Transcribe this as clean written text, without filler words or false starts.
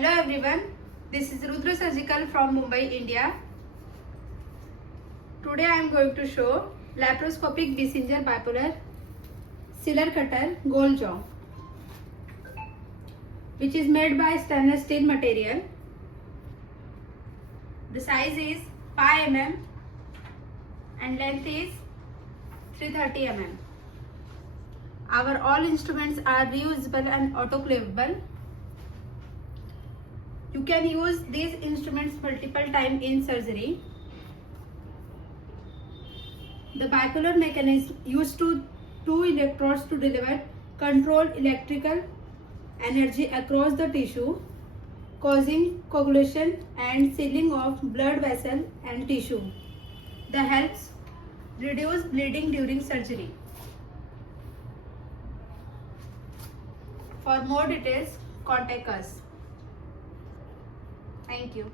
Hello everyone, this is Rudra Surgical from Mumbai, India. Today I am going to show Laparoscopic Bissinger Bipolar sealercutter gold jaw, which is made by stainless steel material. The size is 5 mm and length is 330 mm. Our all instruments are reusable and autoclavable. You can use these instruments multiple times in surgery. The bipolar mechanism used two electrodes to deliver controlled electrical energy across the tissue, causing coagulation and sealing of blood vessel and tissue. That helps reduce bleeding during surgery. For more details, contact us. Thank you.